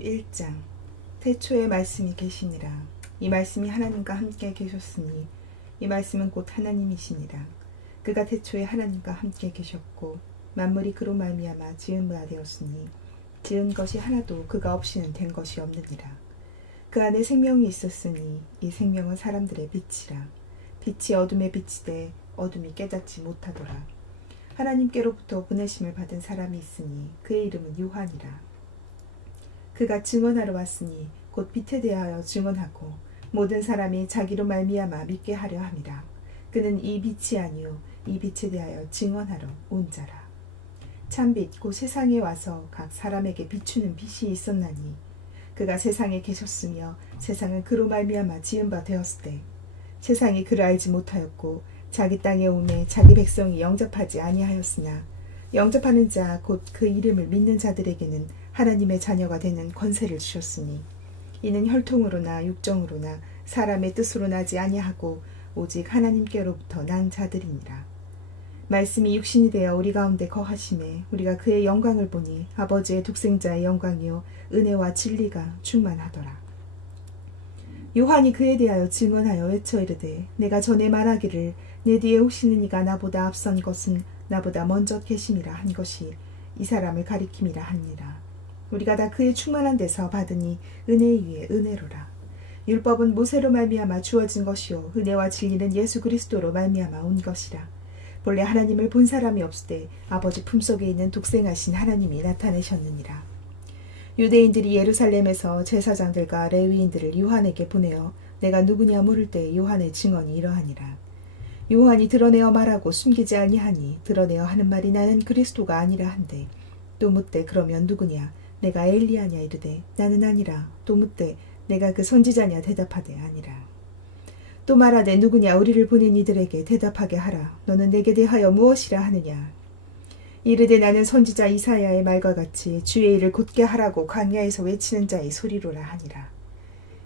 1장. 태초에 말씀이 계시니라. 이 말씀이 하나님과 함께 계셨으니 이 말씀은 곧 하나님이시니라. 그가 태초에 하나님과 함께 계셨고 만물이 그로 말미암아 지은 바 되었으니 지은 것이 하나도 그가 없이는 된 것이 없느니라. 그 안에 생명이 있었으니 이 생명은 사람들의 빛이라. 빛이 어둠에 비치되 어둠이 깨닫지 못하더라. 하나님께로부터 보내심을 받은 사람이 있으니 그의 이름은 요한이라. 그가 증언하러 왔으니 곧 빛에 대하여 증언하고 모든 사람이 자기로 말미암아 믿게 하려 함이라. 그는 이 빛이 아니요 이 빛에 대하여 증언하러 온 자라. 참빛 곧 세상에 와서 각 사람에게 비추는 빛이 있었나니 그가 세상에 계셨으며 세상은 그로 말미암아 지은 바 되었을 때 세상이 그를 알지 못하였고 자기 땅에 오매 자기 백성이 영접하지 아니하였으나 영접하는 자 곧 그 이름을 믿는 자들에게는 하나님의 자녀가 되는 권세를 주셨으니 이는 혈통으로나 육정으로나 사람의 뜻으로 나지 아니하고 오직 하나님께로부터 난 자들이니라. 말씀이 육신이 되어 우리 가운데 거하심에 우리가 그의 영광을 보니 아버지의 독생자의 영광이요 은혜와 진리가 충만하더라. 요한이 그에 대하여 증언하여 외쳐 이르되 내가 전에 말하기를 내 뒤에 오시는 이가 나보다 앞선 것은 나보다 먼저 계심이라 한 것이 이 사람을 가리킴이라 하니라. 우리가 다 그의 충만한 데서 받으니 은혜 위에 은혜로라. 율법은 모세로 말미암아 주어진 것이요 은혜와 진리는 예수 그리스도로 말미암아 온 것이라. 본래 하나님을 본 사람이 없을 때 아버지 품속에 있는 독생하신 하나님이 나타내셨느니라. 유대인들이 예루살렘에서 제사장들과 레위인들을 요한에게 보내어 내가 누구냐 물을 때 요한의 증언이 이러하니라. 요한이 드러내어 말하고 숨기지 아니하니 드러내어 하는 말이 나는 그리스도가 아니라 한데 또 묻되 그러면 누구냐 내가 엘리야냐 이르되 나는 아니라 또 묻되 내가 그 선지자냐 대답하되 아니라. 또 말하되 누구냐 우리를 보낸 이들에게 대답하게 하라. 너는 내게 대하여 무엇이라 하느냐. 이르되 나는 선지자 이사야의 말과 같이 주의 일을 곧게 하라고 광야에서 외치는 자의 소리로라 하니라.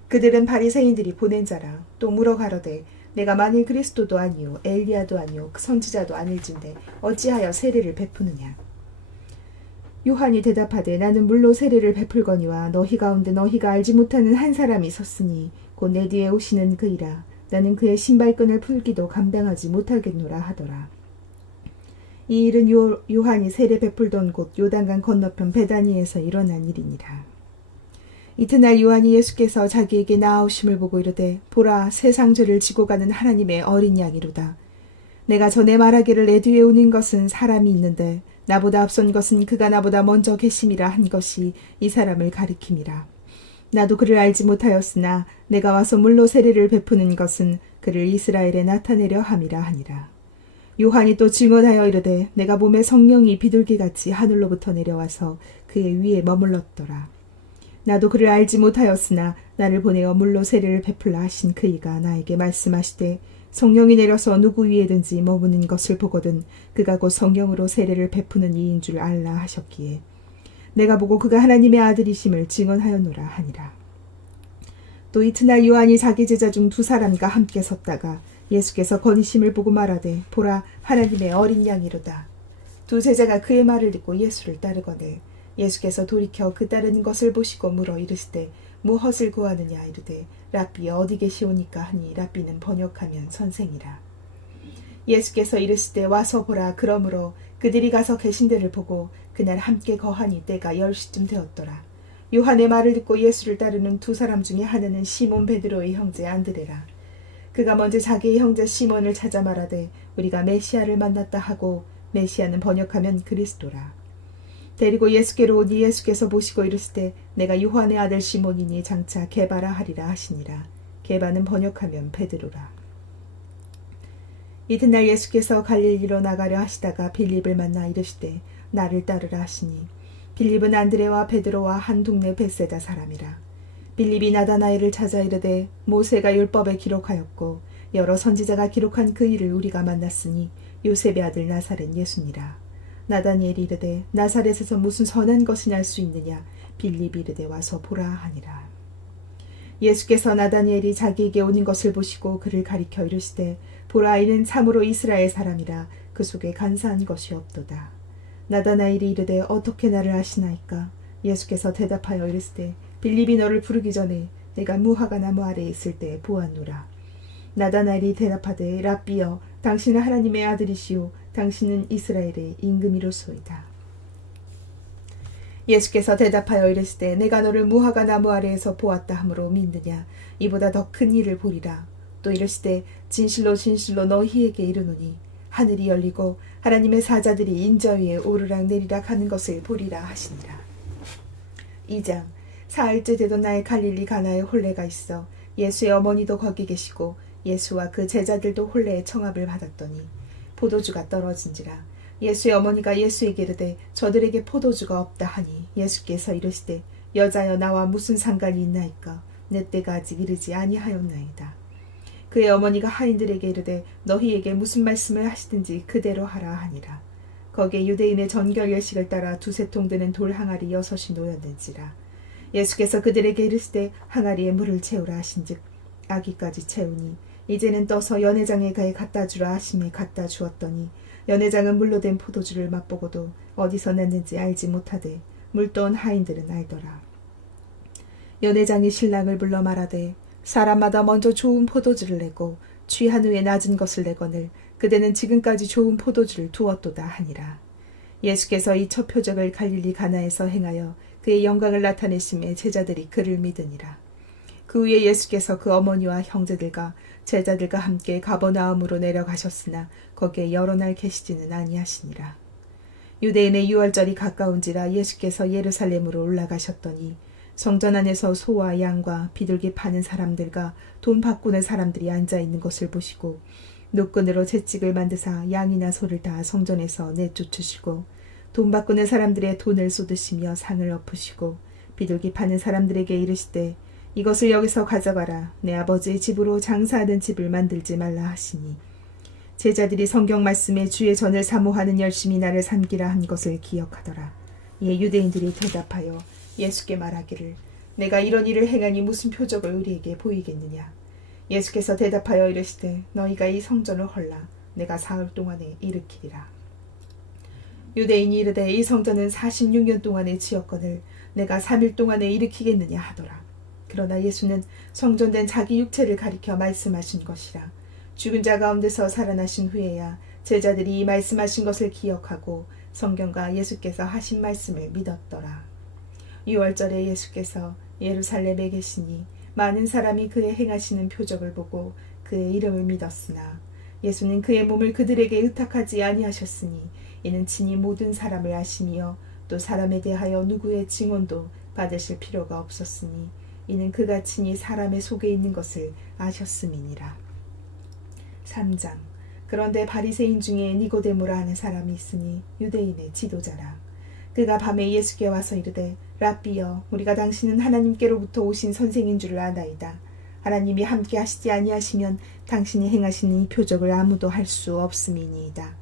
그들은 바리새인들이 보낸 자라. 또 물어 가로되 내가 만일 그리스도도 아니요 엘리야도 아니요 그 선지자도 아닐진데 어찌하여 세례를 베푸느냐. 요한이 대답하되 나는 물로 세례를 베풀거니와 너희 가운데 너희가 알지 못하는 한 사람이 섰으니 곧 내 뒤에 오시는 그이라. 나는 그의 신발끈을 풀기도 감당하지 못하겠노라 하더라. 이 일은 요한이 세례 베풀던 곳 요단강 건너편 베다니에서 일어난 일이니라. 이튿날 요한이 예수께서 자기에게 나아오심을 보고 이르되 보라 세상 죄를 지고 가는 하나님의 어린 양이로다. 내가 전에 말하기를 내 뒤에 오는 것은 사람이 있는데 나보다 앞선 것은 그가 나보다 먼저 계심이라 한 것이 이 사람을 가리킴이라. 나도 그를 알지 못하였으나 내가 와서 물로 세례를 베푸는 것은 그를 이스라엘에 나타내려 함이라 하니라. 요한이 또 증언하여 이르되 내가 몸에 성령이 비둘기같이 하늘로부터 내려와서 그의 위에 머물렀더라. 나도 그를 알지 못하였으나 나를 보내어 물로 세례를 베풀라 하신 그이가 나에게 말씀하시되 성령이 내려서 누구 위에든지 머무는 것을 보거든 그가 곧 성령으로 세례를 베푸는 이인 줄 알라 하셨기에 내가 보고 그가 하나님의 아들이심을 증언하였노라 하니라. 또 이튿날 요한이 자기 제자 중 두 사람과 함께 섰다가 예수께서 거니심을 보고 말하되 보라 하나님의 어린 양이로다. 두 제자가 그의 말을 듣고 예수를 따르거늘 예수께서 돌이켜 그 따르는 것을 보시고 물어 이르시되 무엇을 구하느냐 이르되 랍비 어디 계시오니까 하니 랍비는 번역하면 선생이라. 예수께서 이르시되 와서 보라. 그러므로 그들이 가서 계신 데를 보고 그날 함께 거하니 때가 10시쯤 되었더라. 요한의 말을 듣고 예수를 따르는 두 사람 중에 하나는 시몬 베드로의 형제 안드레라. 그가 먼저 자기의 형제 시몬을 찾아 말하되 우리가 메시아를 만났다 하고 메시아는 번역하면 그리스도라. 데리고 예수께로 오니 예수께서 보시고 이르시되 내가 요한의 아들 시몬이니 장차 게바라 하리라 하시니라. 게바는 번역하면 베드로라. 이튿날 예수께서 갈릴리로 나가려 하시다가 빌립을 만나 이르시되 나를 따르라 하시니 빌립은 안드레와 베드로와 한 동네 벳세다 사람이라. 빌립이 나다나엘을 찾아 이르되 모세가 율법에 기록하였고 여러 선지자가 기록한 그 일을 우리가 만났으니 요셉의 아들 나사렛 예수니라. 나다니엘이 이르되 나사렛에서 무슨 선한 것이 날 수 있느냐. 빌립이 이르되 와서 보라 하니라. 예수께서 나다니엘이 자기에게 오는 것을 보시고 그를 가리켜 이르시되 보라 이는 참으로 이스라엘 사람이라 그 속에 간사한 것이 없도다. 나다나엘이 이르되 어떻게 나를 아시나이까. 예수께서 대답하여 이르시되 빌립이 너를 부르기 전에 내가 무화과 나무 아래에 있을 때 보았노라. 나다나엘이 대답하되 랍비여 당신은 하나님의 아들이시오 당신은 이스라엘의 임금이로소이다. 예수께서 대답하여 이르시되 내가 너를 무화과 나무 아래에서 보았다 하므로 믿느냐. 이보다 더 큰 일을 보리라. 또 이르시되 진실로 진실로 너희에게 이르노니 하늘이 열리고 하나님의 사자들이 인자 위에 오르락 내리락 하는 것을 보리라 하시니라. 2장. 사흘째 되던 날 갈릴리 가나에 혼례가 있어 예수의 어머니도 거기 계시고 예수와 그 제자들도 혼례의 청합을 받았더니 포도주가 떨어진지라. 예수의 어머니가 예수에게 이르되 저들에게 포도주가 없다 하니 예수께서 이르시되 여자여 나와 무슨 상관이 있나이까. 내 때가 아직 이르지 아니하였나이다. 그의 어머니가 하인들에게 이르되 너희에게 무슨 말씀을 하시든지 그대로 하라 하니라. 거기에 유대인의 전결 예식을 따라 두세 통 되는 돌 항아리 6이 놓였는지라. 예수께서 그들에게 이르시되 항아리에 물을 채우라 하신즉 아기까지 채우니 이제는 떠서 연회장에 가에 갖다 주라 하심에 갖다 주었더니 연회장은 물로 된 포도주를 맛보고도 어디서 났는지 알지 못하되 물떠온 하인들은 알더라. 연회장이 신랑을 불러 말하되 사람마다 먼저 좋은 포도주를 내고 취한 후에 낮은 것을 내거늘 그대는 지금까지 좋은 포도주를 두었도다 하니라. 예수께서 이 첫 표적을 갈릴리 가나에서 행하여 그의 영광을 나타내심에 제자들이 그를 믿으니라. 그 후에 예수께서 그 어머니와 형제들과 제자들과 함께 가버나움으로 내려가셨으나 거기에 여러 날 계시지는 아니하시니라. 유대인의 유월절이 가까운지라 예수께서 예루살렘으로 올라가셨더니 성전 안에서 소와 양과 비둘기 파는 사람들과 돈 바꾸는 사람들이 앉아있는 것을 보시고 노끈으로 채찍을 만드사 양이나 소를 다 성전에서 내쫓으시고 돈 바꾸는 사람들의 돈을 쏟으시며 상을 엎으시고 비둘기 파는 사람들에게 이르시되 이것을 여기서 가져가라. 내 아버지의 집으로 장사하는 집을 만들지 말라 하시니 제자들이 성경 말씀에 주의 전을 사모하는 열심히 나를 삼기라 한 것을 기억하더라. 이에 유대인들이 대답하여 예수께 말하기를 내가 이런 일을 행하니 무슨 표적을 우리에게 보이겠느냐. 예수께서 대답하여 이르시되 너희가 이 성전을 헐라. 내가 사흘 동안에 일으키리라. 유대인이 이르되 이 성전은 46년 동안에 지었거늘 내가 3일 동안에 일으키겠느냐 하더라. 그러나 예수는 성전된 자기 육체를 가리켜 말씀하신 것이라. 죽은 자 가운데서 살아나신 후에야 제자들이 이 말씀하신 것을 기억하고 성경과 예수께서 하신 말씀을 믿었더라. 6월절에 예수께서 예루살렘에 계시니 많은 사람이 그의 행하시는 표적을 보고 그의 이름을 믿었으나 예수는 그의 몸을 그들에게 의탁하지 아니하셨으니 이는 친히 모든 사람을 아심이요 또 사람에 대하여 누구의 증언도 받으실 필요가 없었으니 이는 그가 친히 사람의 속에 있는 것을 아셨음이니라. 3장. 그런데 바리새인 중에 니고데모라 하는 사람이 있으니 유대인의 지도자라. 그가 밤에 예수께 와서 이르되 랍비여 우리가 당신은 하나님께로부터 오신 선생인 줄을 아나이다. 하나님이 함께 하시지 아니하시면 당신이 행하시는 이 표적을 아무도 할 수 없음이니이다.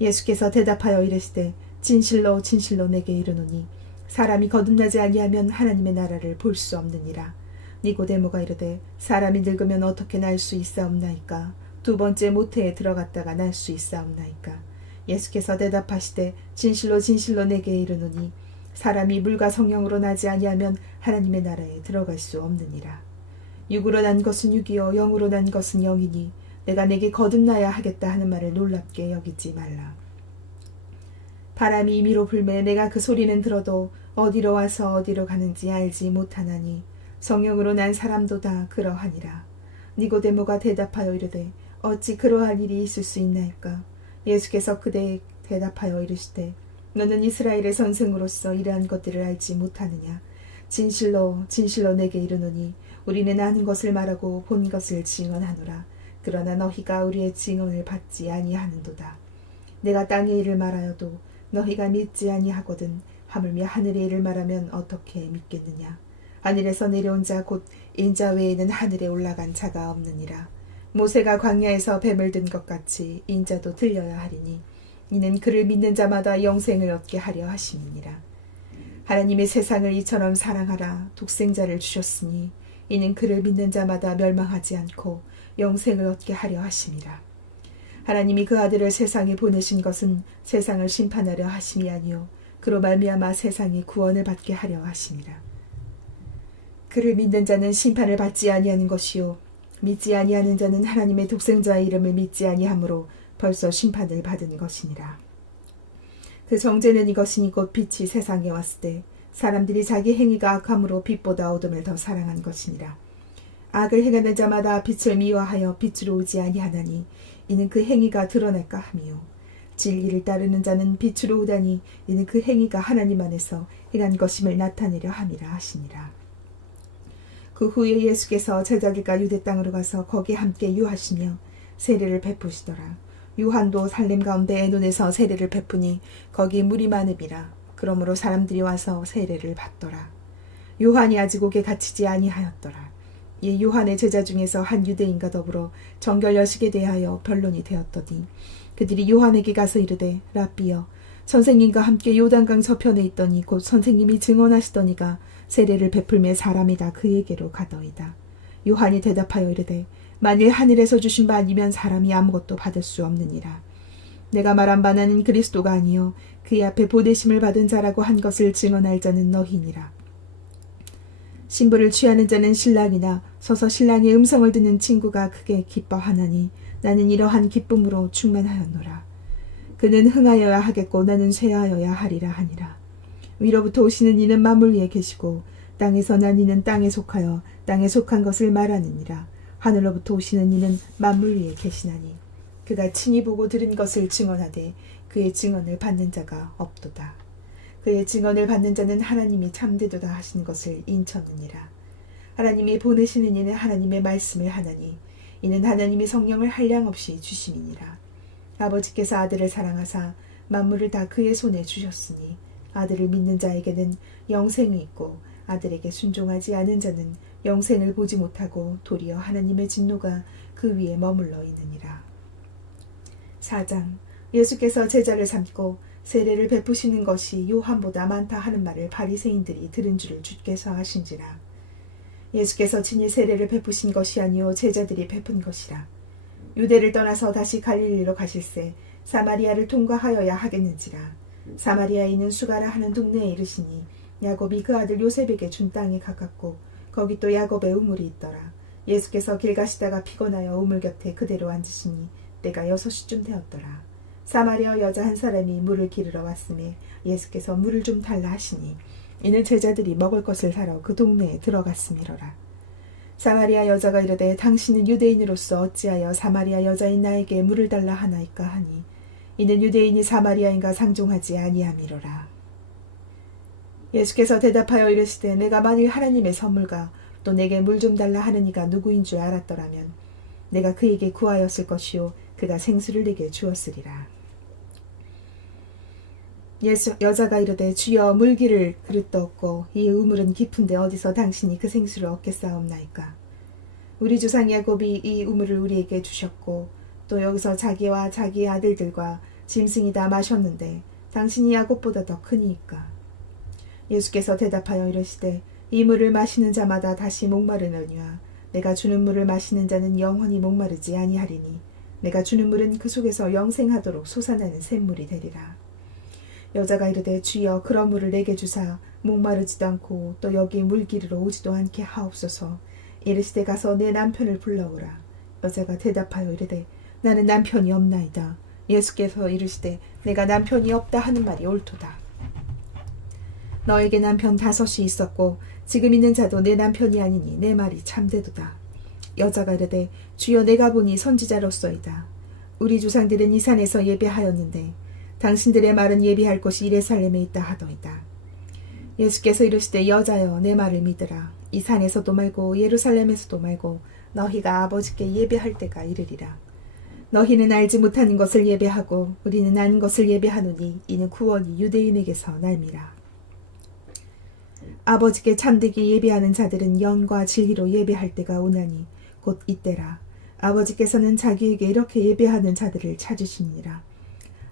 예수께서 대답하여 이르시되 진실로 진실로 내게 이르노니 사람이 거듭나지 아니하면 하나님의 나라를 볼 수 없느니라. 니고데모가 이르되 사람이 늙으면 어떻게 날 수 있사옵나이까. 두 번째 모태에 들어갔다가 날 수 있사옵나이까. 예수께서 대답하시되 진실로 진실로 내게 이르노니 사람이 물과 성령으로 나지 아니하면 하나님의 나라에 들어갈 수 없느니라. 육으로 난 것은 육이요 영으로 난 것은 영이니 내가 내게 거듭나야 하겠다 하는 말을 놀랍게 여기지 말라. 바람이 임의로 불매 내가 그 소리는 들어도 어디로 와서 어디로 가는지 알지 못하나니 성령으로 난 사람도 다 그러하니라. 니고데모가 대답하여 이르되 어찌 그러한 일이 있을 수 있나이까. 예수께서 그대에 대답하여 이르시되 너는 이스라엘의 선생으로서 이러한 것들을 알지 못하느냐. 진실로 진실로 내게 이르노니 우리는 아는 것을 말하고 본 것을 증언하노라. 그러나 너희가 우리의 증언을 받지 아니하는도다. 내가 땅의 일을 말하여도 너희가 믿지 아니하거든 하물며 하늘의 일을 말하면 어떻게 믿겠느냐. 하늘에서 내려온 자 곧 인자 외에는 하늘에 올라간 자가 없느니라. 모세가 광야에서 뱀을 든 것 같이 인자도 들려야 하리니 이는 그를 믿는 자마다 영생을 얻게 하려 하심이니라. 하나님의 세상을 이처럼 사랑하라 독생자를 주셨으니 이는 그를 믿는 자마다 멸망하지 않고 영생을 얻게 하려 하심이라. 하나님이 그 아들을 세상에 보내신 것은 세상을 심판하려 하심이 아니요 그로 말미암아 세상이 구원을 받게 하려 하심이라. 그를 믿는 자는 심판을 받지 아니하는 것이요 믿지 아니하는 자는 하나님의 독생자의 이름을 믿지 아니하므로 벌써 심판을 받은 것이니라. 그 정죄는 이것이니 곧 빛이 세상에 왔을 때 사람들이 자기 행위가 악함으로 빛보다 어둠을 더 사랑한 것이니라. 악을 행하는 자마다 빛을 미워하여 빛으로 오지 아니하나니 이는 그 행위가 드러날까 함이요 진리를 따르는 자는 빛으로 오다니 이는 그 행위가 하나님 안에서 행한 것임을 나타내려 함이라 하시니라. 그 후에 예수께서 제자들과 유대 땅으로 가서 거기 함께 유하시며 세례를 베푸시더라. 요한도 살렘 가운데 에논에서 세례를 베푸니 거기 물이 많음이라. 그러므로 사람들이 와서 세례를 받더라. 요한이 아직 옥에 갇히지 아니하였더라. 이 요한의 제자 중에서 한 유대인과 더불어 정결 여식에 대하여 변론이 되었더니 그들이 요한에게 가서 이르되 랍비여 선생님과 함께 요단강 저편에 있더니 곧 선생님이 증언하시더니가 세례를 베풀매 사람이다 그에게로 가더이다. 요한이 대답하여 이르되 만일 하늘에서 주신 바 아니면 사람이 아무것도 받을 수 없느니라. 내가 말한 바 나는 그리스도가 아니요 그의 앞에 보내심을 받은 자라고 한 것을 증언할 자는 너희니라. 신부를 취하는 자는 신랑이나 서서 신랑의 음성을 듣는 친구가 크게 기뻐하나니 나는 이러한 기쁨으로 충만하였노라. 그는 흥하여야 하겠고 나는 쇠하여야 하리라 하니라. 위로부터 오시는 이는 만물 위에 계시고 땅에서 난 이는 땅에 속하여 땅에 속한 것을 말하느니라. 하늘로부터 오시는 이는 만물 위에 계시나니 그가 친히 보고 들은 것을 증언하되 그의 증언을 받는 자가 없도다. 그의 증언을 받는 자는 하나님이 참되도다 하신 것을 인쳤느니라. 하나님이 보내시는 이는 하나님의 말씀을 하나니 이는 하나님이 성령을 한량없이 주심이니라. 아버지께서 아들을 사랑하사 만물을 다 그의 손에 주셨으니 아들을 믿는 자에게는 영생이 있고 아들에게 순종하지 않은 자는 영생을 보지 못하고 도리어 하나님의 진노가 그 위에 머물러 있느니라. 4장. 예수께서 제자를 삼고 세례를 베푸시는 것이 요한보다 많다 하는 말을 바리새인들이 들은 줄을 주께서 아신지라. 예수께서 친히 세례를 베푸신 것이 아니요 제자들이 베푼 것이라. 유대를 떠나서 다시 갈릴리로 가실새 사마리아를 통과하여야 하겠는지라. 사마리아인은 수가라 하는 동네에 이르시니 야곱이 그 아들 요셉에게 준 땅에 가깝고 거기 또 야곱의 우물이 있더라. 예수께서 길 가시다가 피곤하여 우물 곁에 그대로 앉으시니 때가 6시쯤 되었더라. 사마리아 여자 한 사람이 물을 기르러 왔음에 예수께서 물을 좀 달라 하시니 이는 제자들이 먹을 것을 사러 그 동네에 들어갔음이로라. 사마리아 여자가 이르되 당신은 유대인으로서 어찌하여 사마리아 여자인 나에게 물을 달라 하나이까 하니 이는 유대인이 사마리아인과 상종하지 아니함이로라. 예수께서 대답하여 이르시되 내가 만일 하나님의 선물과 또 내게 물 좀 달라 하는 이가 누구인 줄 알았더라면 내가 그에게 구하였을 것이요 그가 생수를 내게 주었으리라. 여자가 이르되 주여 물기를 그릇도 없고 이 우물은 깊은데 어디서 당신이 그 생수를 얻겠사옵나이까. 우리 조상 야곱이 이 우물을 우리에게 주셨고 또 여기서 자기와 자기의 아들들과 짐승이 다 마셨는데 당신이 야곱보다 더 크니이까. 예수께서 대답하여 이르시되 이 물을 마시는 자마다 다시 목마르느니와 내가 주는 물을 마시는 자는 영원히 목마르지 아니하리니 내가 주는 물은 그 속에서 영생하도록 솟아나는 샘물이 되리라. 여자가 이르되 주여 그런 물을 내게 주사 목마르지도 않고 또 여기 물 기르러 오지도 않게 하옵소서. 이르시되 가서 내 남편을 불러오라. 여자가 대답하여 이르되 나는 남편이 없나이다. 예수께서 이르시되 내가 남편이 없다 하는 말이 옳도다. 너에게 남편 5이 있었고 지금 있는 자도 내 남편이 아니니 내 말이 참되도다. 여자가 이르되 주여 내가 보니 선지자로소이다. 우리 조상들은 이 산에서 예배하였는데 당신들의 말은 예배할 곳이 이레살렘에 있다 하더이다. 예수께서 이르시되 여자여 내 말을 믿으라. 이 산에서도 말고 예루살렘에서도 말고 너희가 아버지께 예배할 때가 이르리라. 너희는 알지 못하는 것을 예배하고 우리는 아는 것을 예배하노니 이는 구원이 유대인에게서 날미라. 아버지께 참되게 예배하는 자들은 영과 진리로 예배할 때가 오나니 곧 이때라. 아버지께서는 자기에게 이렇게 예배하는 자들을 찾으시니라.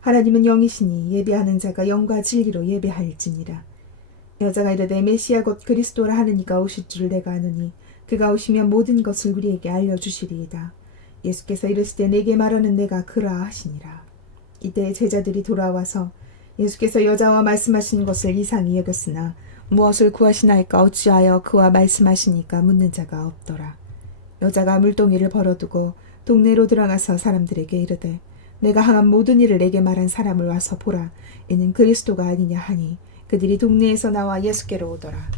하나님은 영이시니 예배하는 자가 영과 진리로 예배할지니라. 여자가 이르되 메시아 곧 그리스도라 하는 이가 오실 줄을 내가 아노니 그가 오시면 모든 것을 우리에게 알려주시리이다. 예수께서 이르시되 내게 말하는 내가 그라 하시니라. 이때 제자들이 돌아와서 예수께서 여자와 말씀하신 것을 이상히 여겼으나 무엇을 구하시나이까 어찌하여 그와 말씀하시니까 묻는 자가 없더라. 여자가 물동이를 벌어두고 동네로 들어가서 사람들에게 이르되 내가 항한 모든 일을 내게 말한 사람을 와서 보라. 이는 그리스도가 아니냐 하니 그들이 동네에서 나와 예수께로 오더라.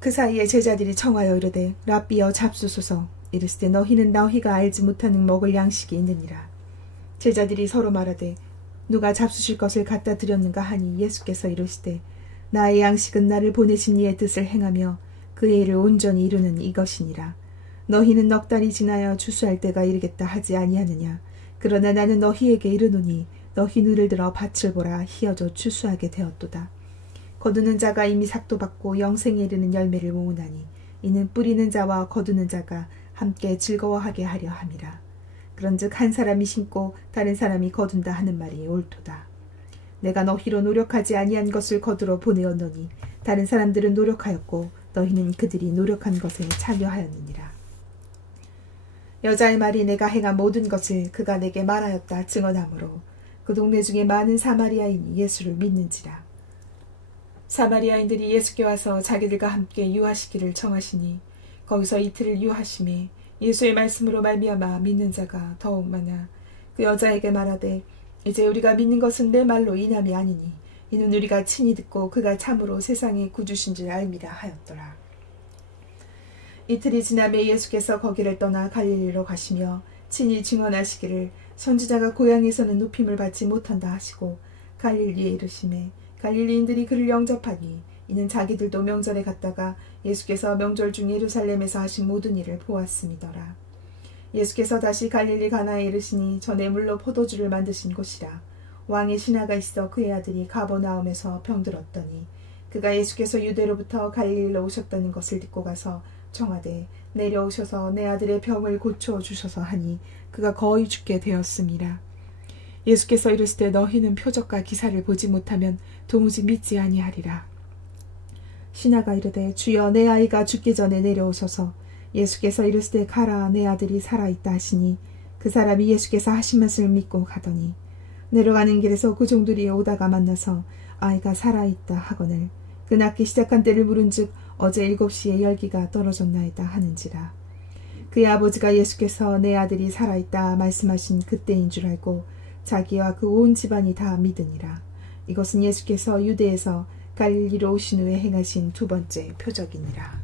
그 사이에 제자들이 청하여 이르되 랍비여 잡수소서. 이르시되 너희는 너희가 알지 못하는 먹을 양식이 있느니라. 제자들이 서로 말하되 누가 잡수실 것을 갖다 드렸는가 하니 예수께서 이르시되 나의 양식은 나를 보내신 이의 뜻을 행하며 그의 일을 온전히 이루는 이것이니라. 너희는 넉 달이 지나여 추수할 때가 이르겠다 하지 아니하느냐. 그러나 나는 너희에게 이르노니 너희 눈을 들어 밭을 보라. 희어져 추수하게 되었도다. 거두는 자가 이미 삭도 받고 영생에 이르는 열매를 모으나니 이는 뿌리는 자와 거두는 자가 함께 즐거워하게 하려 함이라. 그런즉 한 사람이 심고 다른 사람이 거둔다 하는 말이 옳도다. 내가 너희로 노력하지 아니한 것을 거두러 보내었노니 다른 사람들은 노력하였고 너희는 그들이 노력한 것에 참여하였느니라. 여자의 말이 내가 행한 모든 것을 그가 내게 말하였다 증언하므로 그 동네 중에 많은 사마리아인이 예수를 믿는지라. 사마리아인들이 예수께 와서 자기들과 함께 유하시기를 청하시니 거기서 이틀을 유하심에 예수의 말씀으로 말미암아 믿는 자가 더욱 많아 그 여자에게 말하되 이제 우리가 믿는 것은 내 말로 인함이 아니니 이는 우리가 친히 듣고 그가 참으로 세상의 구주신 줄 알미라 하였더라. 이틀이 지나매 예수께서 거기를 떠나 갈릴리로 가시며 친히 증언하시기를 선지자가 고향에서는 높임을 받지 못한다 하시고 갈릴리에 이르시매 갈릴리인들이 그를 영접하니 이는 자기들도 명절에 갔다가 예수께서 명절 중 예루살렘에서 하신 모든 일을 보았음이더라. 예수께서 다시 갈릴리 가나에 이르시니 전에 물로 포도주를 만드신 곳이라. 왕의 신하가 있어 그의 아들이 가버나움에서 병들었더니 그가 예수께서 유대로부터 갈릴리로 오셨다는 것을 듣고 가서 청하되 내려오셔서 내 아들의 병을 고쳐 주셔서 하니 그가 거의 죽게 되었음이라. 예수께서 이르시되 너희는 표적과 기사를 보지 못하면 도무지 믿지 아니하리라. 신하가 이르되 주여 내 아이가 죽기 전에 내려오소서. 예수께서 이르시되 가라 내 아들이 살아있다 하시니 그 사람이 예수께서 하신 말씀을 믿고 가더니 내려가는 길에서 그 종들이 오다가 만나서 아이가 살아있다 하거늘 그 낫기 시작한 때를 물은즉 어제 7시에 열기가 떨어졌나이다 하는지라. 그의 아버지가 예수께서 내 아들이 살아있다 말씀하신 그때인 줄 알고 자기와 그 온 집안이 다 믿으니라. 이것은 예수께서 유대에서 갈릴리로 오신 후에 행하신 두 번째 표적이니라.